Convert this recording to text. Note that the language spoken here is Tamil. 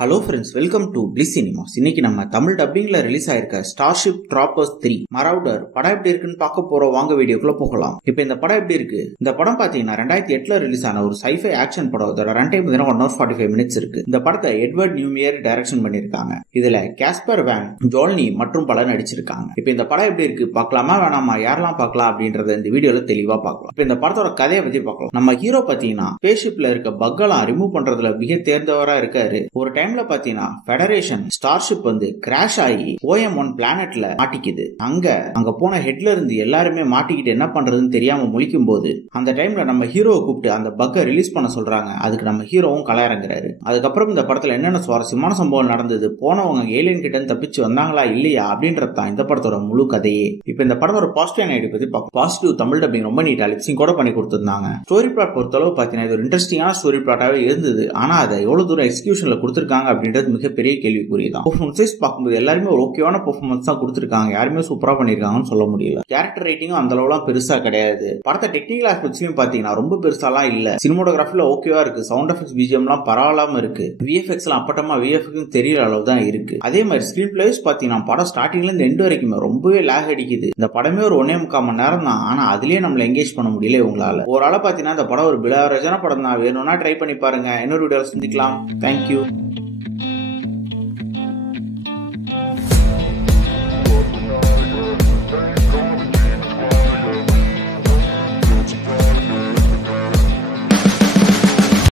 Hello friends, welcome to bliss cinemas. இன்னைக்கு நம்ம தமிழ் டப்பிங்ல ரிலீஸ் ஆயிருக்க ஸ்டார்ஷிப் ட்ராப்பர்ஸ் 3 மரவுடர் படம் எப்படி இருக்குன்னு பார்க்க போறோம். வாங்க வீடியோக்குள்ள போகலாம். இப்போ இந்த படம் எப்படி இருக்கு? இந்த படம் பாத்தீங்கன்னா 2008ல ரிலீஸ் ஆன ஒரு சைஃபை ஆக்ஷன் படம். இதோட ரன் டைம் 1:45 மினிட்ஸ் இருக்கு. இந்த படத்தை எட்வர்ட் நியூமியர் டைரக்ஷன் பண்ணிருக்காங்க. இதுல காஸ்பர் வேன் ஜோல்னி மற்றும் பலர் நடிச்சிருக்காங்க. இப்போ இந்த படம் எப்படி இருக்கு பார்க்கலாமா வேணாமா, யாரெல்லாம் பார்க்கலாம் அப்படின்றத இந்த வீடியோல தெளிவா பார்க்கலாம். இப்போ இந்த படத்தோட கதையை பத்தி பார்க்கலாம். நம்ம ஹீரோ பாத்தீங்கன்னா ஸ்பேஸ்ஷிப்ல இருக்க பக்கெல்லாம் ரிமூவ் பண்றதுல மிக தேர்ந்தவரா இருக்காரு. ஒரு டைம்ல பாத்தீங்கன்னா ஃபெடரேஷன் ஸ்டார்ஷிப் கிராஷ் ஆகி OM1 பிளானட்ல மாட்டிக்குது. அங்க போன ஹெட்ல இருந்து எல்லாருமே மாட்டிக்கிட்டு என்ன பண்றதுன்னு தெரியாம முழிக்கும் போது அந்த டைம்ல நம்ம ஹீரோவை கூப்பிட்டு அந்த பக்கை ரிலீஸ் பண்ண சொல்றாங்க. அதுக்கு நம்ம ஹீரோவும் களயிறங்குறாரு. அதுக்கப்புறம் இந்த படத்துல என்னென்ன சுவாரஸ்யமான சம்பவம் நடந்தது, போனவங்க ஏலியன் கிட்ட தப்பிச்சு வந்தாங்களா இல்லையா அப்படின்றது தான் இந்த படத்தோட முழு கதையே. இப்ப இந்த படத்தோட பாசிட்டிவ் ஐடி பத்தி பார்ப்போம். பாசிட்டிவ் தமிழ் டப்பிங் ரொம்ப நீட்டா லிப்சிங் கூட பண்ணி கொடுத்திருந்தாங்க. ஸ்டோரி பிளாட் பொறுத்தளவு பாத்தீங்கன்னா இது ஒரு இன்ட்ரெஸ்டிங்கான ஸ்டோரி பிளாட்டாவே இருந்தது. ஆனா அதை எவ்வளவு தூரம் எக்ஸிகியூஷன்ல கொடுத்திருக்காங்க அப்படின்றது மிகப்பெரிய கேள்விக்குறிதான். பெர்ஃபார்மன்ஸ் பார்க்கும்போது எல்லாருமே ஒரு ஓகேவான பெர்ஃபார்மன்ஸ் தான் கொடுத்திருக்காங்க. யாருமே சூப்பரா பண்ணிருக்காங்கன்னு சொல்ல முடியல. கேரக்டர் ரைட்டிங்கும் அந்த அளவுலாம் பெருசா கிடையாது. படத்தை டெக்னிக்கல் ஆஸ்பெக்ட்ஸ்லயும் பாத்தீங்கன்னா ரொம்ப பெருசாலாம் இல்ல. சினிமோட்டோகிராஃபில ஓகேவா இருக்கு. சவுண்ட் எஃபெக்ட்ஸ் பிஜிஎம்லாம் பரவாயில்லாம இருக்கு. VFX எல்லாம் அப்பட்டமா VFX தெரியற அளவு தான் இருக்கு. அதே மாதிரி ஸ்கிரீன் பிளேஸ் பாத்தீங்கன்னா படம் ஸ்டார்டிங்ல இருந்து எண்ட் வரைக்குமே ரொம்பவே லேக் அடிக்குது. இந்த படமே ஒரு 1.25 மணி நேரம் தான். ஆனா அதுலயே நம்மள எங்கேஜ் பண்ண முடியல உங்களால. ஒரு ஆள பாத்தீங்கன்னா இந்த படம் ஒரு பிலாவரேஜான படம் தான். வேணும்னா ட்ரை பண்ணி பாருங்க. இன்னொரு வீடியோல சந்திக்கலாம். தேங்க்யூ.